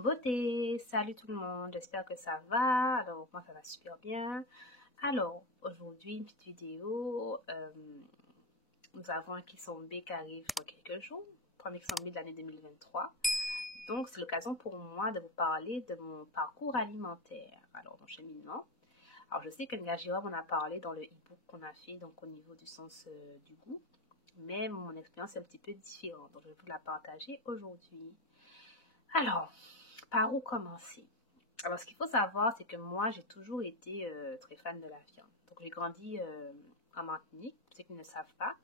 Beauté, salut tout le monde, j'espère que ça va. Alors, moi ça va super bien. Alors, aujourd'hui, une petite vidéo. Nous avons un Kisombe qui arrive dans quelques jours, premier Kisombe de l'année 2023. Donc, c'est l'occasion pour moi de vous parler de mon parcours alimentaire. Alors, mon cheminement. Alors, je sais que Ngajiram en a parlé dans le e-book qu'on a fait, donc au niveau du sens du goût. Mais mon expérience est un petit peu différente, donc je vais vous la partager aujourd'hui. Alors, par où commencer? Alors, ce qu'il faut savoir, c'est que moi, j'ai toujours été très fan de la viande. Donc, j'ai grandi en Martinique, pour ceux qui ne savent pas.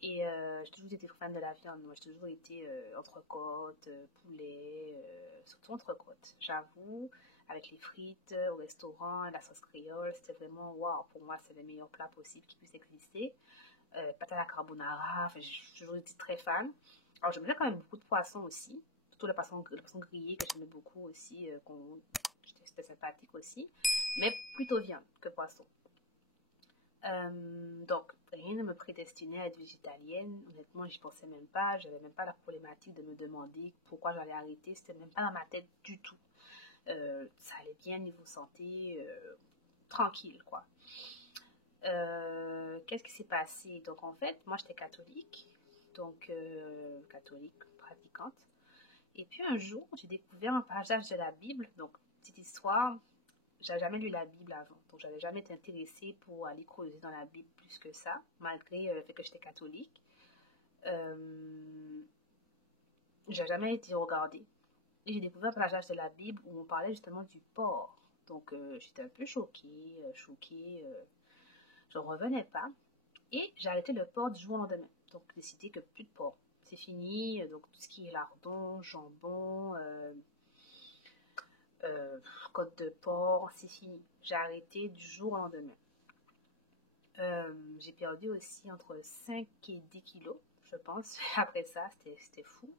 Et j'ai toujours été fan de la viande. Moi, j'ai toujours été entrecôte, poulet, surtout entrecôte. J'avoue, avec les frites au restaurant, la sauce créole, c'était vraiment waouh. Pour moi, c'est le meilleur plat possible qui puisse exister. Pâte à la carbonara, enfin, j'ai toujours été très fan. Alors, j'aimais quand même beaucoup de poissons aussi. Surtout le poisson grillé que j'aimais beaucoup aussi, c'était sympathique aussi. Mais plutôt viande que poisson. Donc, rien ne me prédestinait à être végétalienne. Honnêtement, j'y pensais même pas. J'avais même pas la problématique de me demander pourquoi j'allais arrêter. C'était même pas dans ma tête du tout. Ça allait bien niveau santé, tranquille, quoi. Qu'est-ce qui s'est passé? Donc, en fait, moi, j'étais catholique. Donc, catholique, pratiquante. Et puis, un jour, j'ai découvert un passage de la Bible. Donc, petite histoire, j'avais jamais lu la Bible avant, donc j'avais jamais été intéressée pour aller creuser dans la Bible plus que ça, malgré le fait que j'étais catholique. Euh, j'ai jamais été regarder. Et j'ai découvert un passage de la Bible où on parlait justement du porc. Donc j'étais un peu choquée, j'en revenais pas. Et j'ai arrêté le porc du jour au lendemain. Donc j'ai décidé que plus de porc. C'est fini, donc tout ce qui est lardon, jambon, euh, côte de porc, c'est fini. J'ai arrêté du jour au lendemain. J'ai perdu aussi entre 5 et 10 kilos, je pense. Après ça, c'était fou.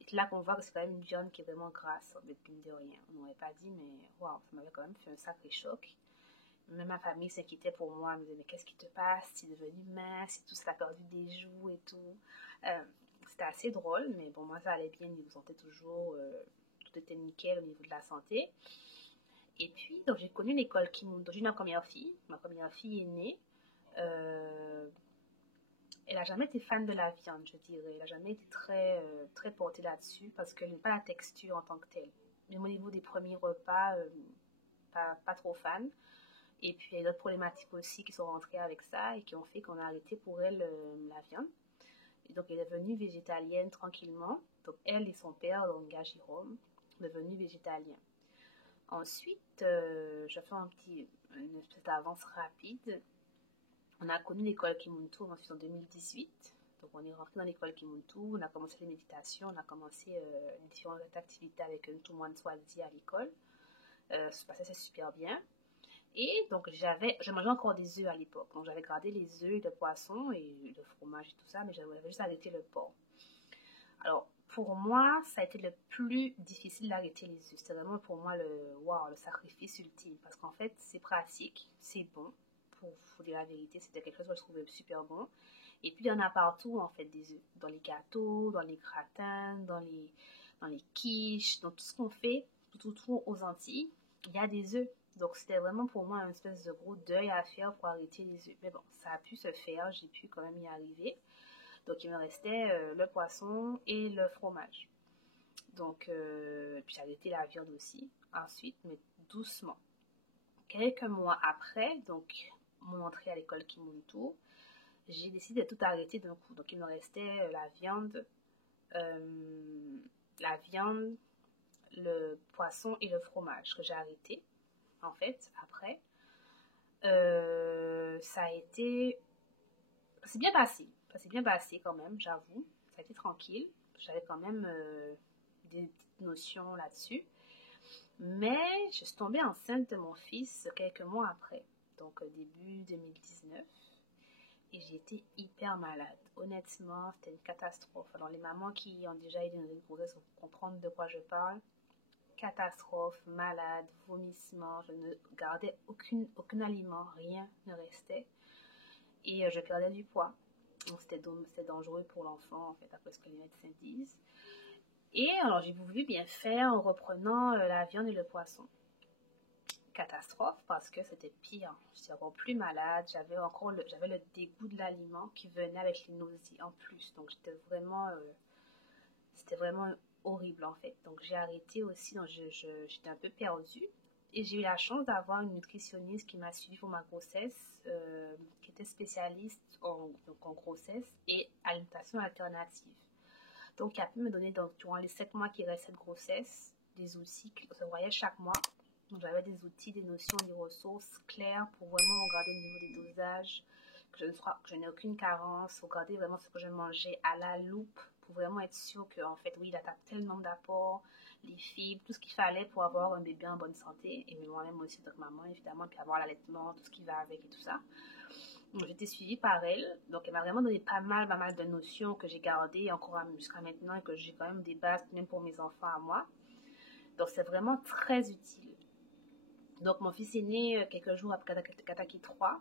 Et là qu'on voit que c'est quand même une viande qui est vraiment grasse, mine de rien. On n'aurait pas dit, mais waouh, ça m'avait quand même fait un sacré choc. Même ma famille s'inquiétait pour moi. Elle me disait, mais qu'est-ce qui te passe? Tu es devenue mince et tout, ça t'a perdu des joues et tout. C'était assez drôle, mais bon, moi ça allait bien, je me sentais toujours, tout était nickel au niveau de la santé. Et puis, donc j'ai connu l'école Kimondo. J'ai eu ma première fille. Ma première fille est née. Euh, Elle a jamais été fan de la viande, je dirais. Elle a jamais été très portée là-dessus parce qu'elle n'aime pas la texture en tant que telle. Même au niveau des premiers repas, pas trop fan. Et puis, il y a d'autres problématiques aussi qui sont rentrées avec ça et qui ont fait qu'on a arrêté pour elle la viande. Et donc, elle est devenue végétalienne tranquillement. Donc, elle et son père, donc Jérôme, sont devenus végétaliens. Ensuite, je fais une petite avance rapide. On a connu l'école Kimuntu en 2018. Donc, on est rentré dans l'école Kimuntu, on a commencé les méditations, on a commencé différentes activités avec tout le monde Swazi à l'école. Ça se passait super bien. Et donc, je mangeais encore des œufs à l'époque. Donc, j'avais gardé les œufs, le poisson et le fromage et tout ça, mais j'avais juste arrêté le porc. Alors, pour moi, ça a été le plus difficile d'arrêter les œufs. C'était vraiment pour moi le sacrifice ultime. Parce qu'en fait, c'est pratique, c'est bon. Pour vous dire la vérité, c'était quelque chose que je trouvais super bon. Et puis, il y en a partout, en fait, des œufs. Dans les gâteaux, dans les gratins, dans les quiches, dans tout ce qu'on fait, tout aux Antilles, il y a des œufs. Donc, c'était vraiment pour moi une espèce de gros deuil à faire pour arrêter les œufs. Mais bon, ça a pu se faire, j'ai pu quand même y arriver. Donc, il me restait le poisson et le fromage. Donc, puis j'ai arrêté la viande aussi. Ensuite, mais doucement. Quelques mois après, donc mon entrée à l'école Kimuntu, j'ai décidé de tout arrêter d'un coup. Donc, il me restait euh, la viande, le poisson et le fromage que j'ai arrêté, en fait, après. Ça a été... C'est bien passé. Ça s'est bien passé quand même, j'avoue. Ça a été tranquille. J'avais quand même des petites notions là-dessus. Mais je suis tombée enceinte de mon fils quelques mois après. Donc début 2019. Et j'ai été hyper malade. Honnêtement, c'était une catastrophe. Alors les mamans qui ont déjà eu une grossesse vont comprendre de quoi je parle. Catastrophe, malade, vomissement. Je ne gardais aucun aliment, rien ne restait. Et je perdais du poids. Donc c'était dangereux pour l'enfant, en fait, après ce que les médecins disent. Et alors, j'ai voulu bien faire en reprenant la viande et le poisson. Catastrophe parce que c'était pire. J'étais encore plus malade. J'avais le dégoût de l'aliment qui venait avec les nausées en plus. Donc, c'était vraiment horrible en fait. Donc, j'ai arrêté aussi. Donc, j'étais un peu perdue. Et j'ai eu la chance d'avoir une nutritionniste qui m'a suivie pour ma grossesse, qui était spécialiste en grossesse et alimentation alternative. Donc, il a pu me donner, donc, durant les 7 mois qui restaient de grossesse, des outils qu'on se voyait chaque mois. Donc, j'avais des outils, des notions, des ressources claires pour vraiment regarder le niveau des dosages, que je n'ai aucune carence, regarder vraiment ce que je mangeais à la loupe pour vraiment être sûr que, en fait, oui, il a tel nombre d'apports, les fibres, tout ce qu'il fallait pour avoir un bébé en bonne santé. Et moi-même aussi, donc maman, évidemment, puis avoir l'allaitement, tout ce qui va avec et tout ça. Donc, j'étais suivie par elle. Donc, elle m'a vraiment donné pas mal de notions que j'ai gardées encore jusqu'à maintenant et que j'ai quand même des bases, même pour mes enfants à moi. Donc, c'est vraiment très utile. Donc, mon fils est né quelques jours après Kataki 3.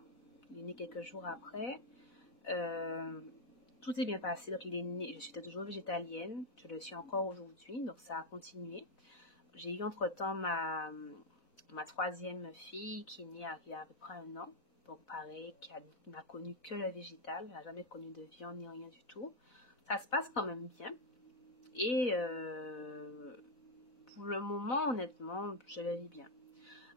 Il est né quelques jours après. Euh, Tout s'est bien passé. Donc, il est né. Je suis toujours végétalienne. Je le suis encore aujourd'hui. Donc, ça a continué. J'ai eu entre-temps ma troisième fille qui est née il y a à peu près 1 an. Donc, pareil, qui n'a connu que le végétal. Elle n'a jamais connu de viande ni rien du tout. Ça se passe quand même bien. Et pour le moment, honnêtement, je le vis bien.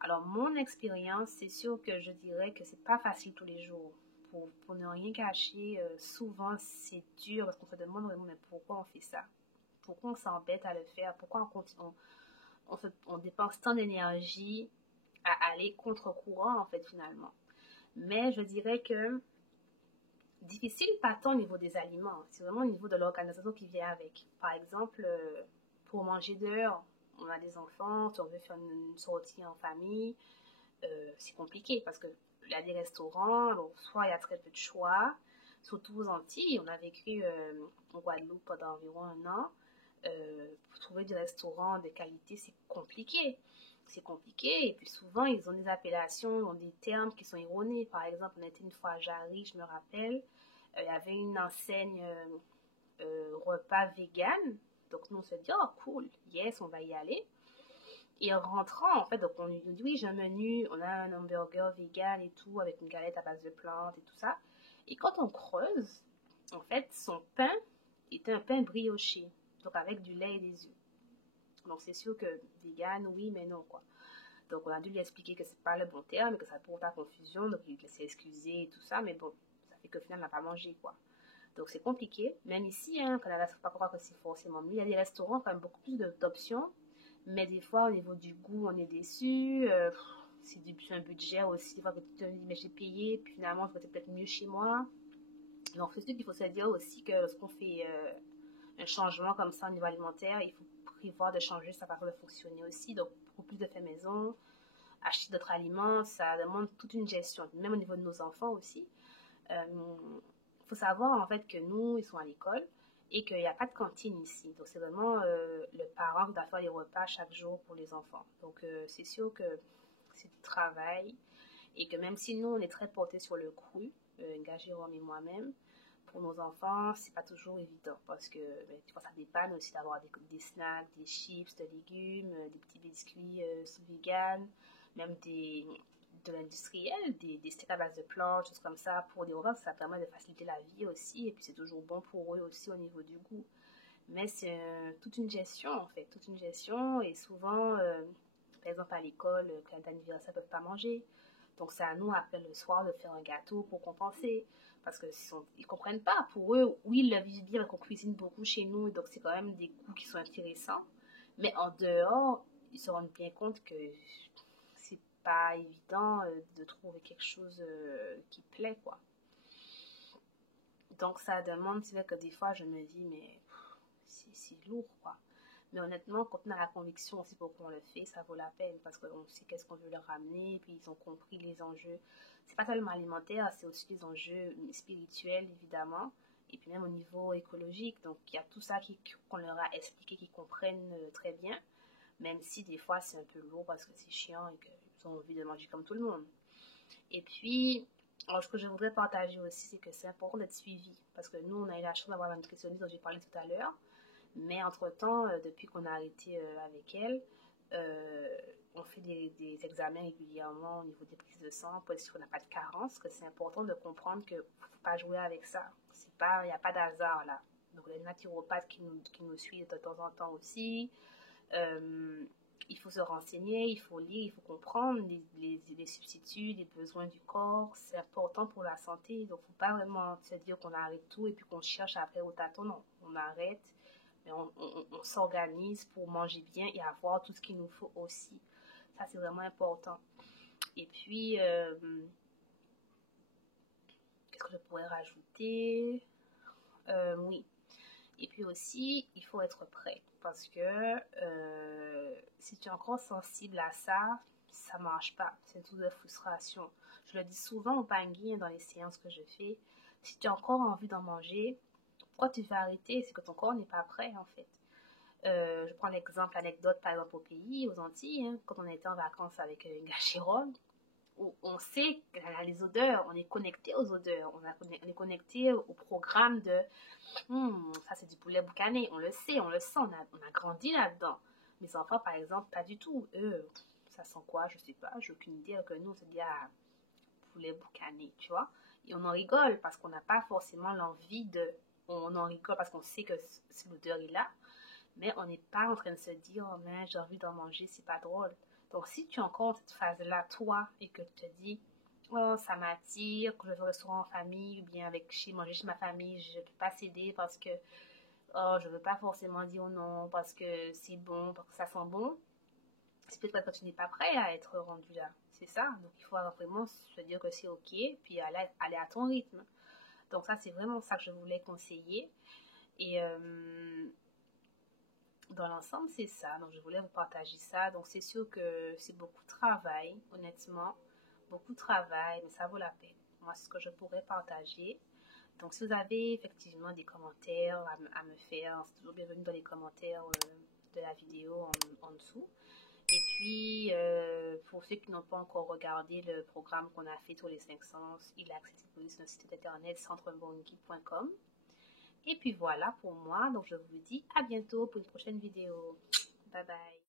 Alors, mon expérience, c'est sûr que je dirais que c'est pas facile tous les jours. Pour ne rien cacher, souvent c'est dur parce qu'on se demande vraiment mais pourquoi on fait ça? Pourquoi on s'embête à le faire? Pourquoi on dépense tant d'énergie à aller contre-courant en fait finalement? Mais je dirais que difficile pas tant au niveau des aliments, c'est vraiment au niveau de l'organisation qui vient avec. Par exemple, pour manger dehors, on a des enfants, si on veut faire une sortie en famille, c'est compliqué parce que il y a des restaurants, donc soit il y a très peu de choix, surtout aux Antilles. On a vécu en Guadeloupe pendant environ 1 an. Pour trouver des restaurants de qualité, c'est compliqué. C'est compliqué et puis souvent ils ont des appellations, ils ont des termes qui sont erronés. Par exemple, on était une fois à Jarry, je me rappelle, il y avait une enseigne repas vegan. Donc nous on se dit, oh cool, yes, on va y aller. Et en rentrant, en fait, donc on nous dit oui, j'ai un menu, on a un hamburger vegan et tout, avec une galette à base de plantes et tout ça. Et quand on creuse, en fait, son pain était un pain brioché, donc avec du lait et des œufs. Donc c'est sûr que vegan, oui, mais non, quoi. Donc on a dû lui expliquer que c'est pas le bon terme, que ça porte à confusion, donc il s'est excusé et tout ça, mais bon, ça fait qu'au final, on n'a pas mangé, quoi. Donc c'est compliqué. Même ici, hein, au Canada, il ne faut pas croire que c'est forcément mieux. Il y a des restaurants quand même beaucoup plus d'options. Mais des fois, au niveau du goût, on est déçu. C'est un budget aussi. Des fois, que tu te dis, mais j'ai payé, puis finalement, je vais peut-être mieux chez moi. Donc, c'est sûr qu'il faut se dire aussi que lorsqu'on fait un changement comme ça au niveau alimentaire, il faut prévoir de changer sa façon de fonctionner aussi. Donc, beaucoup plus de fait maison, acheter d'autres aliments, ça demande toute une gestion. Même au niveau de nos enfants aussi. Il faut savoir en fait que nous, ils sont à l'école et qu'il n'y a pas de cantine ici. Donc c'est vraiment le parent qui doit faire les repas chaque jour pour les enfants. Donc c'est sûr que c'est du travail et que même si nous, on est très portés sur le cru, Jérôme et moi-même, pour nos enfants, c'est pas toujours évident parce que tu vois, ça dépanne aussi d'avoir des snacks, des chips, des légumes, des petits biscuits vegan, même de l'industriel, des steaks à base de plantes, choses comme ça pour des repas, ça permet de faciliter la vie aussi et puis c'est toujours bon pour eux aussi au niveau du goût. Mais c'est toute une gestion en fait, toute une gestion et souvent, par exemple à l'école, quand d'anniversaire, ils ne peuvent pas manger. Donc c'est à nous après le soir de faire un gâteau pour compenser. Parce qu'ils ne comprennent pas. Pour eux, oui, ils le vivent bien, qu'on cuisine beaucoup chez nous, donc c'est quand même des goûts qui sont intéressants. Mais en dehors, ils se rendent bien compte que c'est pas évident de trouver quelque chose qui plaît, quoi. Donc ça demande, c'est vrai que des fois je me dis, mais c'est lourd, quoi. Mais honnêtement, quand on a la conviction aussi pourquoi on le fait, ça vaut la peine parce qu'on sait qu'est-ce qu'on veut leur ramener, puis ils ont compris les enjeux. C'est pas seulement alimentaire, c'est aussi les enjeux spirituels, évidemment, et puis même au niveau écologique. Donc il y a tout ça qu'on leur a expliqué, qu'ils comprennent très bien, même si des fois c'est un peu lourd parce que c'est chiant et qu'ils ont envie de manger comme tout le monde. Et puis, alors, ce que je voudrais partager aussi, c'est que c'est important d'être suivi parce que nous, on a eu la chance d'avoir un nutritionniste dont j'ai parlé tout à l'heure. Mais entre-temps, depuis qu'on a arrêté avec elle, on fait des examens régulièrement au niveau des prises de sang pour être sûr qu'on n'a pas de carence, que c'est important de comprendre qu'il ne faut pas jouer avec ça. Il n'y a pas d'hasard là. Donc, il y a une naturopathe qui nous suit de temps en temps aussi. Il faut se renseigner, il faut lire, il faut comprendre les substituts, les besoins du corps. C'est important pour la santé. Donc, il ne faut pas vraiment se dire qu'on arrête tout et puis qu'on cherche après au tâton. Non, on arrête, mais on s'organise pour manger bien et avoir tout ce qu'il nous faut aussi. Ça, c'est vraiment important. Et puis, qu'est-ce que je pourrais rajouter? Oui. Et puis aussi, il faut être prêt parce que si tu es encore sensible à ça, ça ne marche pas. C'est tout de frustration. Je le dis souvent au Pangui dans les séances que je fais. Si tu as encore envie d'en manger, pourquoi tu vas arrêter? C'est que ton corps n'est pas prêt en fait. Je prends l'anecdote par exemple au pays, aux Antilles, hein, quand on était en vacances avec une Gachérone, on sait les odeurs, on est connecté aux odeurs, on est connecté au programme de ça c'est du poulet boucané, on le sait, on le sent, on a grandi là-dedans. Mes enfants par exemple, pas du tout. Eux, ça sent quoi? Je sais pas, j'ai aucune idée, que nous, c'est bien poulet boucané, tu vois. Et on en rigole parce qu'on n'a pas forcément l'envie de. On en rigole parce qu'on sait que l'odeur est là, mais on n'est pas en train de se dire, oh, mais j'ai envie d'en manger, c'est pas drôle. Donc, si tu es encore cette phase-là, toi, et que tu te dis, oh, ça m'attire, que je vais au restaurant en famille, ou bien manger chez ma famille, je ne peux pas céder parce que, oh, je ne veux pas forcément dire non, parce que c'est bon, parce que ça sent bon. C'est peut-être parce que tu n'es pas prêt à être rendu là. C'est ça. Donc, il faut vraiment se dire que c'est OK, puis aller à ton rythme. Donc, ça, c'est vraiment ça que je voulais conseiller. Et dans l'ensemble, c'est ça. Donc, je voulais vous partager ça. Donc, c'est sûr que c'est beaucoup de travail, honnêtement. Beaucoup de travail, mais ça vaut la peine. Moi, c'est ce que je pourrais partager. Donc, si vous avez effectivement des commentaires à me faire, c'est toujours bienvenu dans les commentaires de la vidéo en dessous. Et puis, pour ceux qui n'ont pas encore regardé le programme qu'on a fait sur les 5 sens, il est accessible sur notre site internet centrebongi.com. Et puis voilà pour moi, donc je vous dis à bientôt pour une prochaine vidéo. Bye bye.